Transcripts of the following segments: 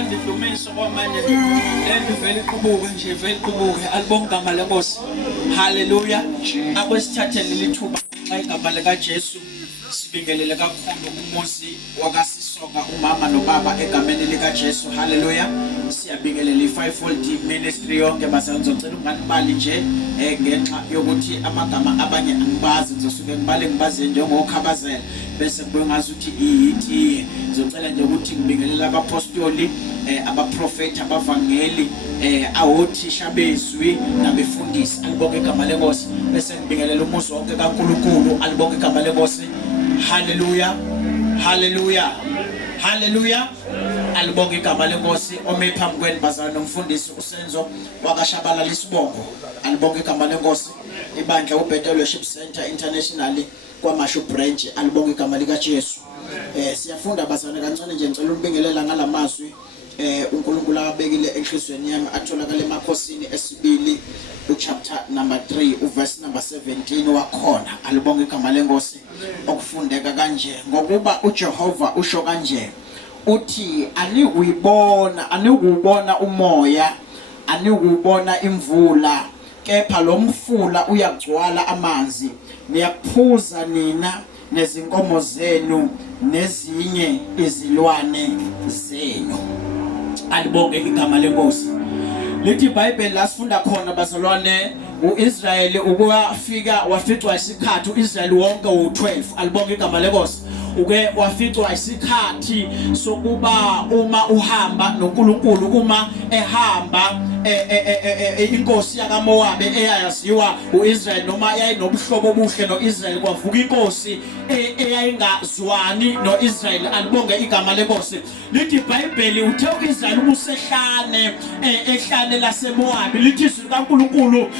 ngithanda idumiso kwamanje lento vele iqubuke nje vele iqubuke alibonke igama lenkosi haleluya akwesithathele lithuba xa igama lika Jesu sibingelele kakhulu umuzi wakasisoka umama nobaba egameni lika Jesu haleluya siyabingelela i-fivefold ministry yonke bazalwane ngizocela unganibali nje ngenxa yokuthi amagama abanye angibazi ngizosuke ngibale ngibaze njengokhabazela bese kubengazi ukuthi iyiti ngizocela nje ukuthi ngibingelela abapostoli abaprofeti abavangeli awothisha bezwi nabefundisi alibonke igama lenkosi bese ngibingelela umuzi wonke kaNkulunkulu alibonke igama lenkosi haleluya haleluya haleluya alibonke igama lenkosi ome phambi kwenu bazalwane nomfundisi uSenzo Shabalala isibongo alibonke igama lenkosi ibandla uBethel Worship Center Internationally kwaMashu branch alibonke igama lika Jesu siyafunda bazalwane kancane nje ngicela ukubingelela ngalamazwi uNkulunkulu abekile enhlizweni yami atholakala emakhosini esibili uchapter number 3 uverse number 17 wakhona alibonke igama lenkosi okufundeka kanje ngokuba uJehova usho kanje uthi anikubona umoya anikubona imvula kepha lo mfula uyagcwala amanzi niyaphuza nina nezinkomo zenu nezinye izilwane zenu alibonke igama lenkosi lithi iBhayibheli lasifunda khona bazalwane uIsrayeli ukufika waficwa isikhathi uIsrayeli wonke u12 alibonke igama lenkosi uke waficwa isikhathi sokuba uma uhamba noNkulunkulu uma ehamba inkosi yakaMowabe eyaziwa uIsrael noma yayinobuhlobo obuhle noIsrael kwavuka inkosi eyayingazwani noIsrael alibonge igama lenkosi lithi iBhayibheli uthe uIsrael ubusehlane ehlane laseMowabe lithi izwi likaNkulunkulu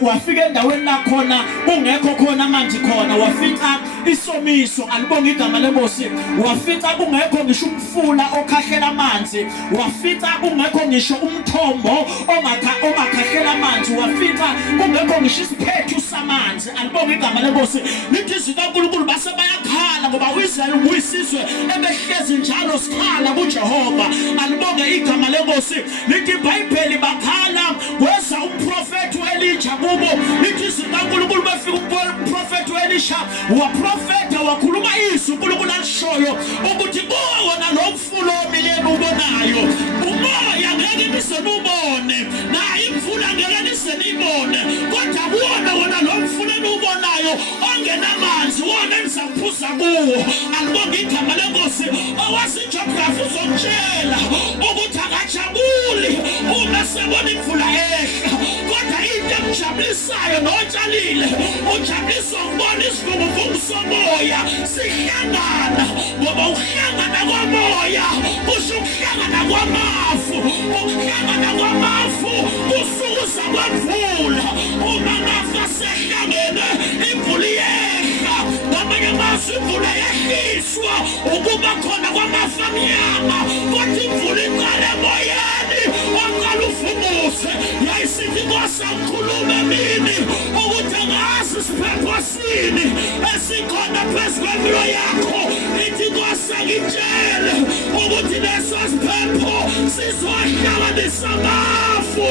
wafika endaweni la khona kungekho khona amanzi khona wafica isomiso alibonge igama lenkosi wafica kungekho ngisho umfula okhahlela amanzi wafica kungekho ngisho umthombo ongakhahlela amanzi wafica kungekho ngisho isiphethu samanzi alibonge igama lenkosi lithi izwi likaNkulunkulu base bayakhala ngoba uIsrael uyisizwe ebehlezi njalo sikhala kuJehova alibonge igama lenkosi lithi iBhayibheli bakhala kweza umprofeti uElisha kubo lithi izwi likaNkulunkulu bafika umprofeti uElisha waprofeta wakhuluma izwi uNkulunkulu alishoyo ukuthi kuwona lo mfula omileni ubonayo umoya ngeke nisenubone na imvula ngeke nisenibone kodwa kuwona wona lo mfula ubonayo ongenamanzi wona enizaphuza kuwo alibonge igama lenkosi owazi geography uzotshela ukuthi akajabuli uma sebona imvula ehla kodwa into emjabulisayo notshalile ujabuliswa ukubona isivuvuvu somoya sihlangana ngoba ukuhlangana komoya kusho ukuhlangana kwamafu ukuhlangana kwamafu kusukuza kwemvula uma amafu asehlangene imvula iyehla ngamanye amazwi imvula yehliswa ukuba khona kwamafu amnyama kodwa imvula iqala emoyeni waqala ufumuse yayisithi inkosi akhulume emini ukuthi angazi isiphepho sini esikhona phezu kwempilo yakho ithi inkosi angitshele ukuthi leso siphepho sizohlanganisa amafu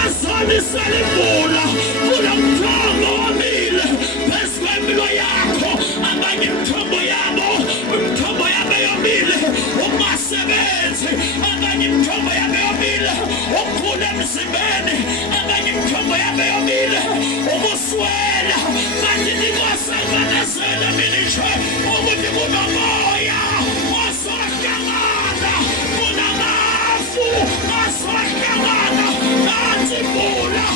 azonisela imvula kulo mthombo womile phezu kwempilo yakho abanye imithombo yabo yomile ukungasebenzi abanye imithombo yabo yomile ukukhula emzimbeni abanye imithombo yabo yomile ukuswela kanti inkosi anganezela ministry ukuthi kunomoya ozohlangana kunamafu azohlangana nansi imvula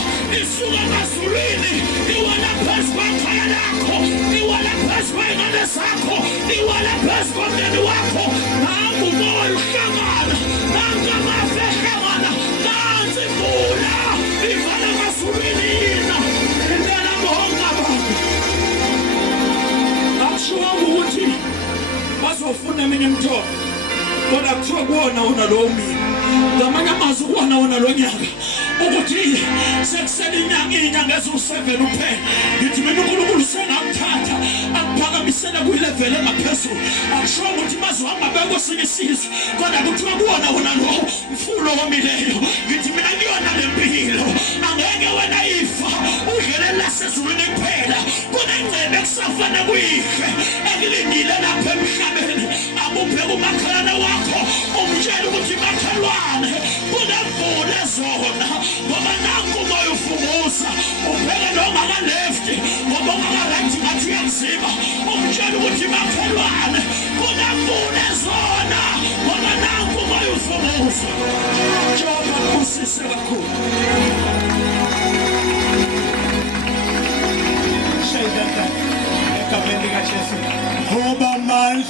isuka emazulwini iwela phezu kwekhaya lakho iwela phezu kwey'ngane zakho iwela phezu komndeni wakho nangu umoya uhlangana nangu amafu ehlangana nansi imvula ivala emazulwini yina intela bonke abantu akushiwo ukuthi bazofuna eminye imithombo kodwa kuthiwa kuwona wona lo mina ngamanye amazwi kuwona wona lo nyaka ukuthi sekusele inyanga eziwu-7 uphela. Ngithi mina uNkulunkulu sengakuthatha akuphakamisela kwi-level engaphezulu. Akusho ukuthi mazuhamba bekwesinye isizwe kodwa kuthiwa kuwona wona lo mfulo omileyo. Ngithi mina kuyona le mpilo angeke wena ifa udlele lasezulwini kuphela. Kunengcebe kusafana kuyife ekulindile lapha emhlabeni. Akubheka umakhelwane wakho umtshela ukuthi makhelwane kunemvula ezona ngoba nanku umoya ufumuza. Ubheke lo ongaka-left ngoba ongaka-right ngathi uyazima. Umtshela ukuthi makhelwane kunemvula ezona ngoba nanku umoya ufumuza. Jehova kusise kakhulu. Egameni likaJesu. Ngoba mandla